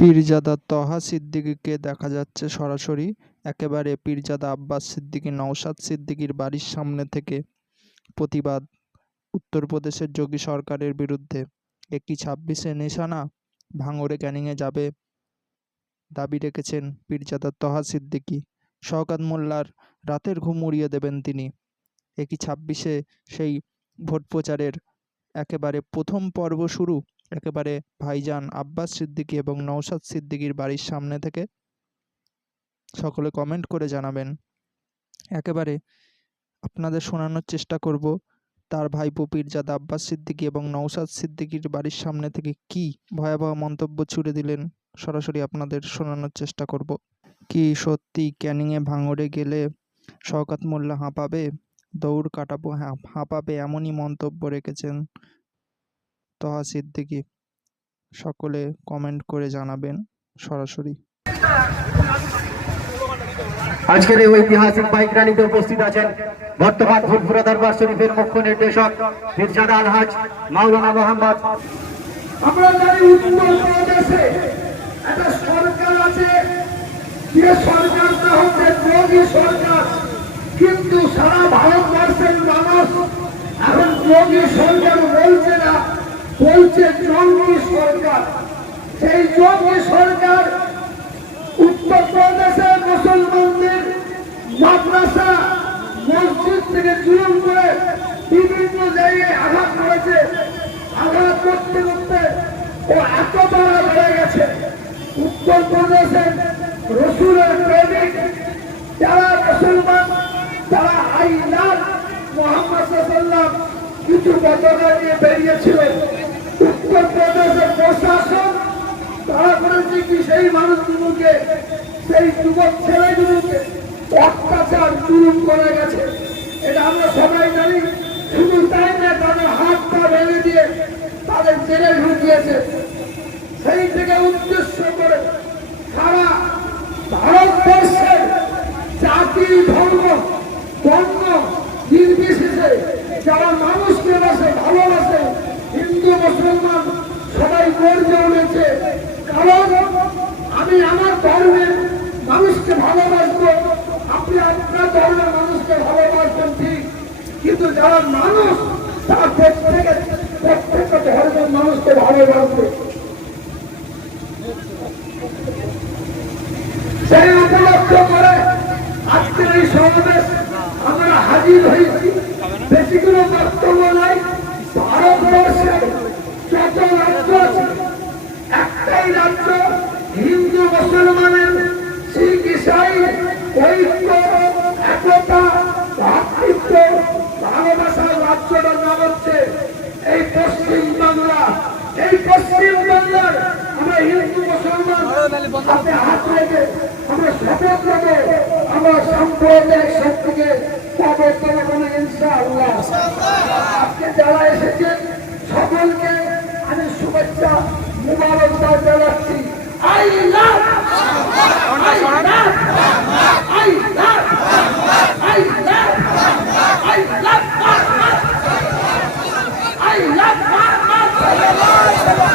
পীরজাদা তহা সিদ্দিকীকে দেখা যাচ্ছে সরাসরি একেবারে পীরজাদা আব্বাস সিদ্দিকী নওশাদ সিদ্দিকীর বাড়ির সামনে থেকে প্রতিবাদ উত্তরপ্রদেশের যোগী সরকারের বিরুদ্ধে। একটি ২৬শে নিশানা ভাঙড়ে ক্যানিংয়ে যাবে দাবি রেখেছেন পীরজাদা তহা সিদ্দিকী। শওকত মোল্লার রাতের ঘুম উড়িয়ে দেবেন তিনি। একই ২৬শে সেই ভোট প্রচারের একেবারে প্রথম পর্ব শুরু একেবারে ভাইজান আব্বাস সিদ্দিকী এবং নওশাদ সিদ্দিকীর বাড়ির সামনে থেকে। সকলে কমেন্ট করে জানাবেন। একেবারে আপনাদের শোনানোর চেষ্টা করব তার ভাইপো পীরজাদা আব্বাস সিদ্দিকী এবং নওশাদ সিদ্দিকীর বাড়ির সামনে থেকে কি ভয়াবহ মন্তব্য ছুড়ে দিলেন, সরাসরি আপনাদের শোনানোর চেষ্টা করব। কি সত্যি ক্যানিংয়ে ভাঙড়ে গেলে শওকত মোল্লা হাঁপাবে, দৌড় কাটাবো হাঁপাবে, এমনই মন্তব্য রেখেছেন তহা সিদ্দিকী। সকলে কমেন্ট করে জানাবেন সরাসরি। আজকের এই ঐতিহাসিক বাইক র্যালিতে উপস্থিত আছেন বর্তমান ফুরফুরা দরবার শরীফের মুখ্য নির্দেশক পীরজাদা আলহাজ মাওলানা মোহাম্মদ। আমরা জানি উত্তরপ্রদেশে একটা সরকার আছে, যে সরকারটা হচ্ছে যোগী সরকার, কিন্তু সারা ভারতবর্ষের মানুষ এখন যোগী সরকার বলছে না, বলছে জঙ্গি সরকার। সেই জঙ্গি সরকার উত্তরপ্রদেশের মুসলমানদের মাদ্রাসা মসজিদ থেকে জুলুম করে বিভিন্ন জায়গায় আঘাত করেছে। আঘাত করতে করতে ও এত বড় হয়ে গেছে। উত্তরপ্রদেশের রসুলের প্রেমিক যারা মুসলমান, তারা আইলাম মোহাম্মদ সাল্লাল্লাহু কিছু পতাকা নিয়ে বেরিয়েছিলেন। উত্তরপ্রদেশের প্রশাসন তারা করেছে কি, সেই মানুষগুলোকে, সেই যুবক ছেলেগুলোকে অত্যাচার জুলুম করে গেছে। এটা আমরা সবাই জানি। শুধু তাই না, তাদের হাত পা ভেঙে দিয়ে তাদের জেলে ঢুকিয়েছে। সেই থেকে উদ্দেশ্য করে সারা ভারতবর্ষের জাতি, ধর্ম, বর্ণ নির্বিশেষে যারা মানুষকে ভালোবাসে, হিন্দু মুসলমান সবাই গর্জে উঠেছে। কারণ আমি আমার ধর্মের মানুষকে ভালোবাসবো, আপনি আপনার ধর্মের মানুষকে ভালোবাসবেন ঠিক, কিন্তু যারা মানুষ তারা প্রত্যেকটা ধর্মের মানুষকে ভালোবাসবে। সেই উপলক্ষ করে আজকের এই সমাবেশ আমরা হাজির হয়েছি। বেশি কোনো বক্তব্য নাই। ভারতবর্ষের যত রাজ্য আছে, একটাই রাজ্য হিন্দু মুসলমানের, শিখ ইসাই ঐক্য, একতা, ভ্রাতৃত্ব, ভালোবাসার রাজ্যটার নাম হচ্ছে এই পশ্চিম বাংলা। এই পশ্চিম বাংলার আমরা হিন্দু মুসলমান হাতে হাত রেখে আমরা শপথ নেব, আমরা সাম্প্রদায়িক শক্তিকে প্রবর্তন করবো ইনশাআল্লাহ। আজকে যারা এসেছেন সকলকে আমি শুভেচ্ছা মুবারকবাদ জানাচ্ছি। I love Muhammad.